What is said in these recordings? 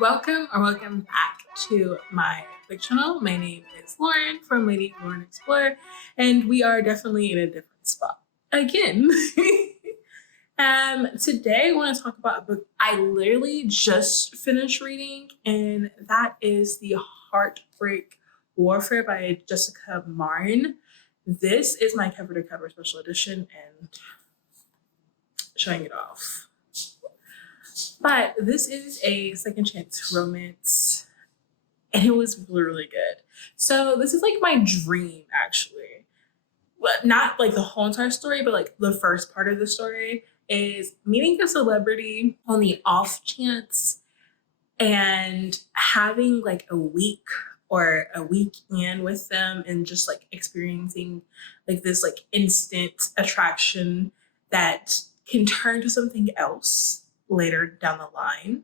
Welcome back to my quick channel. My name is Lauren from Lady Lauren Explorer, and we are definitely in a different spot again. Today I want to talk about a book I literally just finished reading, and that is The Heartbreak Warfare by Jessica Marin. This is my cover to cover special edition and showing it off. But this is a second chance romance, and it was really good. So this is like my dream, actually. But not like the whole entire story, but like the first part of the story is meeting a celebrity on the off chance and having like a week or a weekend with them and just like experiencing like this like instant attraction that can turn to something else later down the line.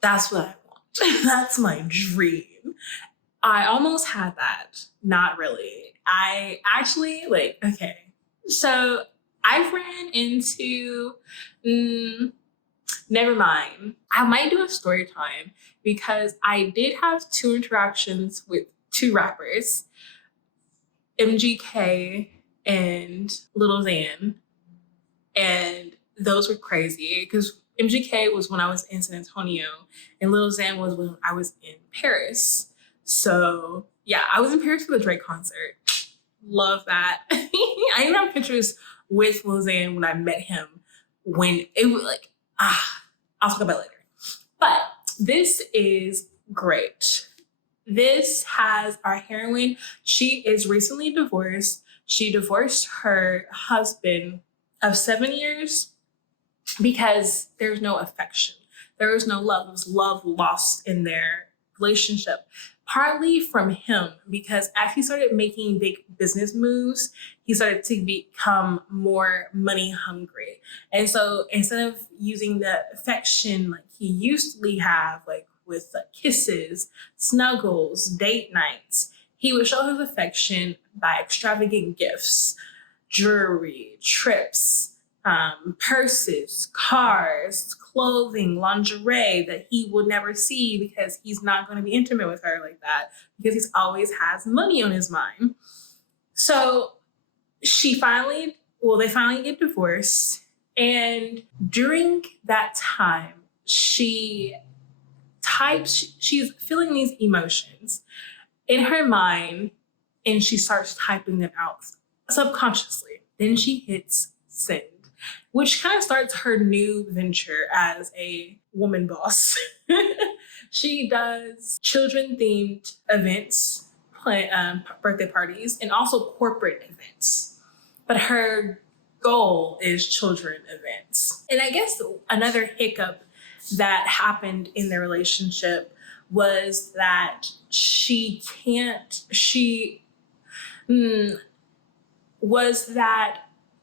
That's what I want. That's my dream. I almost had that. Not really. I actually okay. So I've ran into, never mind. I might do a story time because I did have 2 interactions with 2 rappers, MGK and Lil Xan. And those were crazy because MGK was when I was in San Antonio and Lil Xan was when I was in Paris. So yeah, I was in Paris for the Drake concert. Love that. I even have pictures with Lil Xan when I met him when it was like, I'll talk about it later. But this is great. This has our heroine. She is recently divorced. She divorced her husband of 7 years because there's no affection. There was no love. There was love lost in their relationship. Partly from him, because as he started making big business moves, he started to become more money hungry. And so instead of using the affection like he used to have, like with kisses, snuggles, date nights, he would show his affection by extravagant gifts, jewelry, trips, purses, cars, clothing, lingerie that he would never see because he's not going to be intimate with her like that because he always has money on his mind. So they finally get divorced. And during that time, she's feeling these emotions in her mind and she starts typing them out subconsciously. Then she hits send, which kind of starts her new venture as a woman boss. She does children-themed events, birthday parties, and also corporate events. But her goal is children events. And I guess another hiccup that happened in their relationship was that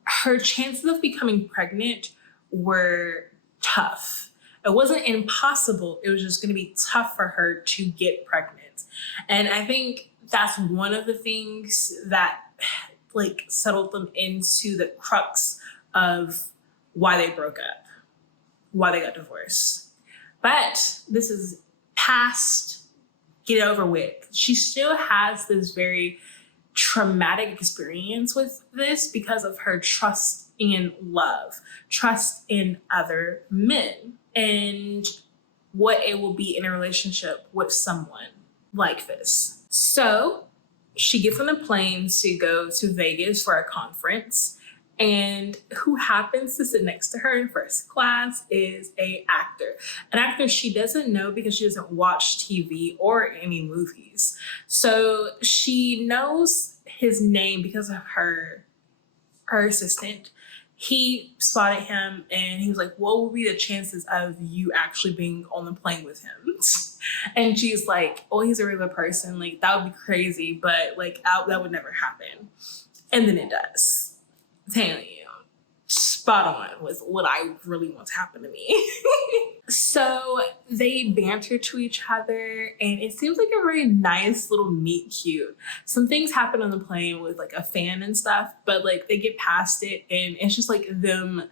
her chances of becoming pregnant were tough. It wasn't impossible. It was just going to be tough for her to get pregnant. And I think that's one of the things that like settled them into the crux of why they broke up, why they got divorced. But this is past, get it over with. She still has this very traumatic experience with this because of her trust in love, trust in other men, and what it will be in a relationship with someone like this. So she gets on a plane to go to Vegas for a conference, and who happens to sit next to her in first class is an actor she doesn't know because she doesn't watch TV or any movies. So she knows his name because of her assistant. He spotted him and he was like, what would be the chances of you actually being on the plane with him? And she's like, oh, he's a regular person. Like, that would be crazy, but like that would never happen. And then it does. I'm telling you, spot on was what I really want to happen to me. So they banter to each other and it seems like a very nice little meet cute. Some things happen on the plane with like a fan and stuff, but like they get past it and it's just like them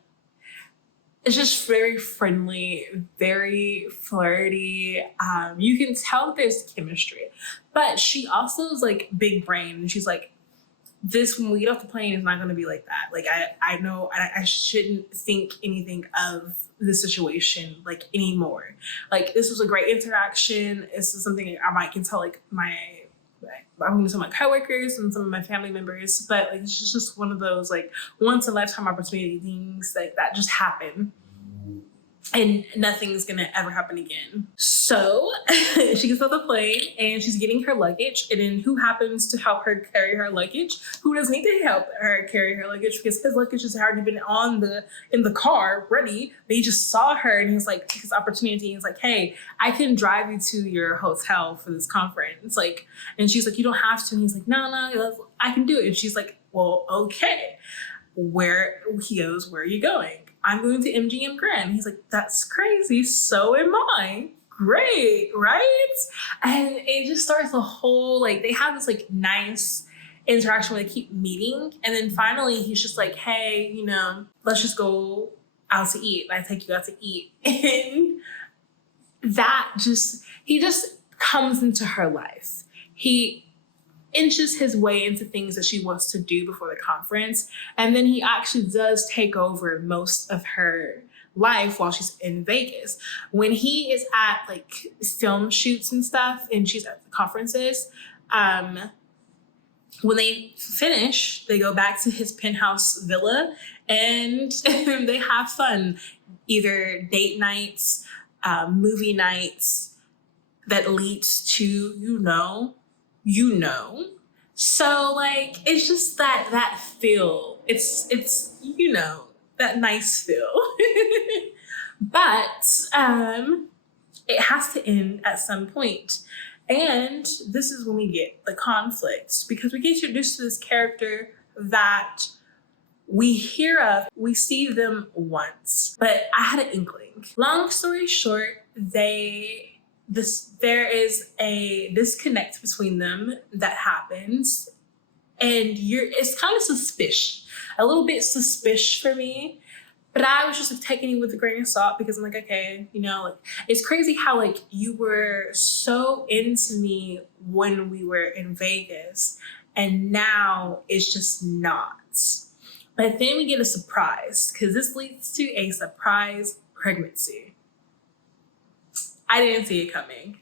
It's just very friendly, very flirty. You can tell that there's chemistry, but she also is like big brain, and she's like, this, when we get off the plane, is not going to be like that. Like, I know I shouldn't think anything of the situation like anymore. Like, this was a great interaction. This is something I might can tell like I'm going to tell my coworkers and some of my family members, but like, it's just one of those like once in a lifetime opportunity things that just happen. And nothing's gonna ever happen again. So she gets off the plane and she's getting her luggage. And then who happens to help her carry her luggage? Who does need to help her carry her luggage? Because his luggage has already been in the car ready. But he just saw her and he's like, took his opportunity. He's like, hey, I can drive you to your hotel for this conference. Like, and she's like, you don't have to. And he's like, no, I can do it. And she's like, well, okay. He goes, where are you going? I'm going to MGM Grand. He's like, that's crazy. So am I. Great, right? And it just starts a whole, like, they have this like nice interaction where they keep meeting. And then finally he's just like, hey, let's just go out to eat. I take you out to eat. And he just comes into her life. He inches his way into things that she wants to do before the conference. And then he actually does take over most of her life while she's in Vegas. When he is at like film shoots and stuff and she's at the conferences, when they finish, they go back to his penthouse villa and they have fun. Either date nights, movie nights that leads to, so like it's just that feel. It's that nice feel. But it has to end at some point. And this is when we get the conflict, because we get introduced to this character that we hear of, we see them once, but I had an inkling. Long story short, there is a disconnect between them that happens, and it's kind of suspicious, a little bit suspicious for me. But I was just like taking it with a grain of salt because I'm like, okay, like it's crazy how like you were so into me when we were in Vegas, and now it's just not. But then we get a surprise, because this leads to a surprise pregnancy. I didn't see it coming.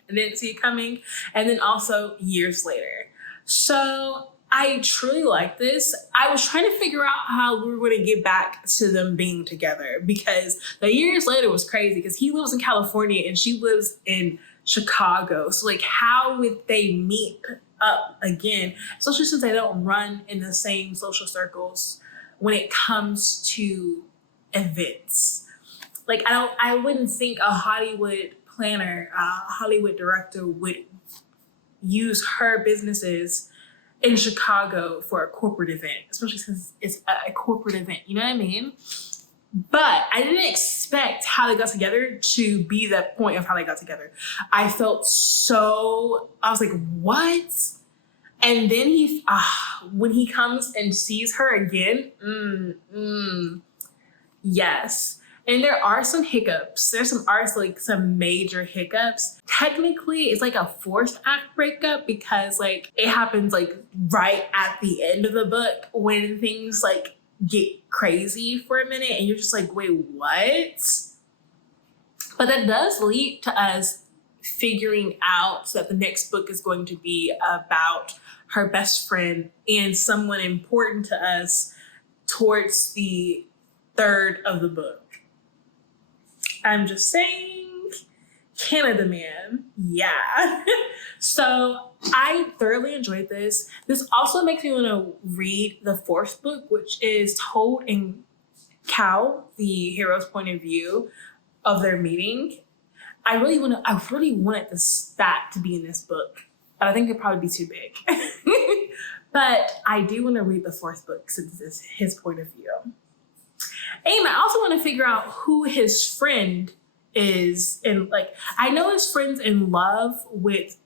And then also years later. So I truly like this. I was trying to figure out how we were going to get back to them being together, because the years later was crazy, because he lives in California and she lives in Chicago. So like, how would they meet up again? Especially since they don't run in the same social circles when it comes to events. Like, I wouldn't think a Hollywood planner, Hollywood director would use her businesses in Chicago for a corporate event, especially since it's a corporate event, you know what I mean? But I didn't expect how they got together to be the point of how they got together. I was like, what? And then when he comes and sees her again, yes. And there are some hiccups. There's some major hiccups. Technically, it's like a fourth act breakup, because like it happens like right at the end of the book when things like get crazy for a minute and you're just like, wait, what? But that does lead to us figuring out that the next book is going to be about her best friend and someone important to us towards the third of the book. I'm just saying, Canada man, yeah. So I thoroughly enjoyed this. This also makes me want to read the fourth book, which is told in Cal, the hero's point of view of their meeting. I really wanted that to be in this book, but I think it'd probably be too big. But I do want to read the fourth book since it's his point of view. And I also want to figure out who his friend is. And like, I know his friend's in love with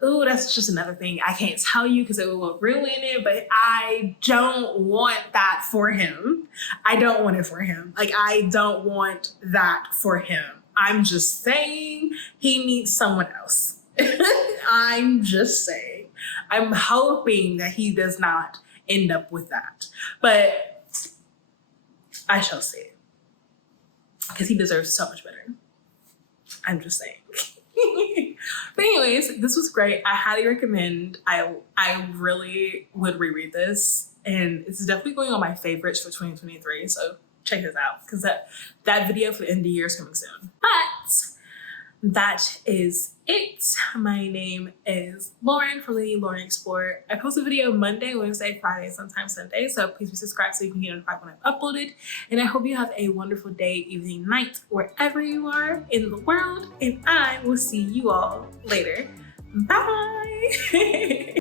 Oh, that's just another thing. I can't tell you because it will ruin it, but I don't want that for him. I don't want it for him. Like, I don't want that for him. I'm just saying he needs someone else. I'm just saying. I'm hoping that he does not end up with that. But I shall see. Because he deserves so much better. I'm just saying. But anyways, this was great. I highly recommend. I really would reread this, and it's definitely going on my favorites for 2023. So check this out, because that video for the end of the year is coming soon. But that is it. My name is Lauren from Lady Lauren Explorer. I post a video Monday, Wednesday, Friday, sometimes Sunday. So please be subscribed so you can get notified when I've uploaded. And I hope you have a wonderful day, evening, night, wherever you are in the world. And I will see you all later. Bye.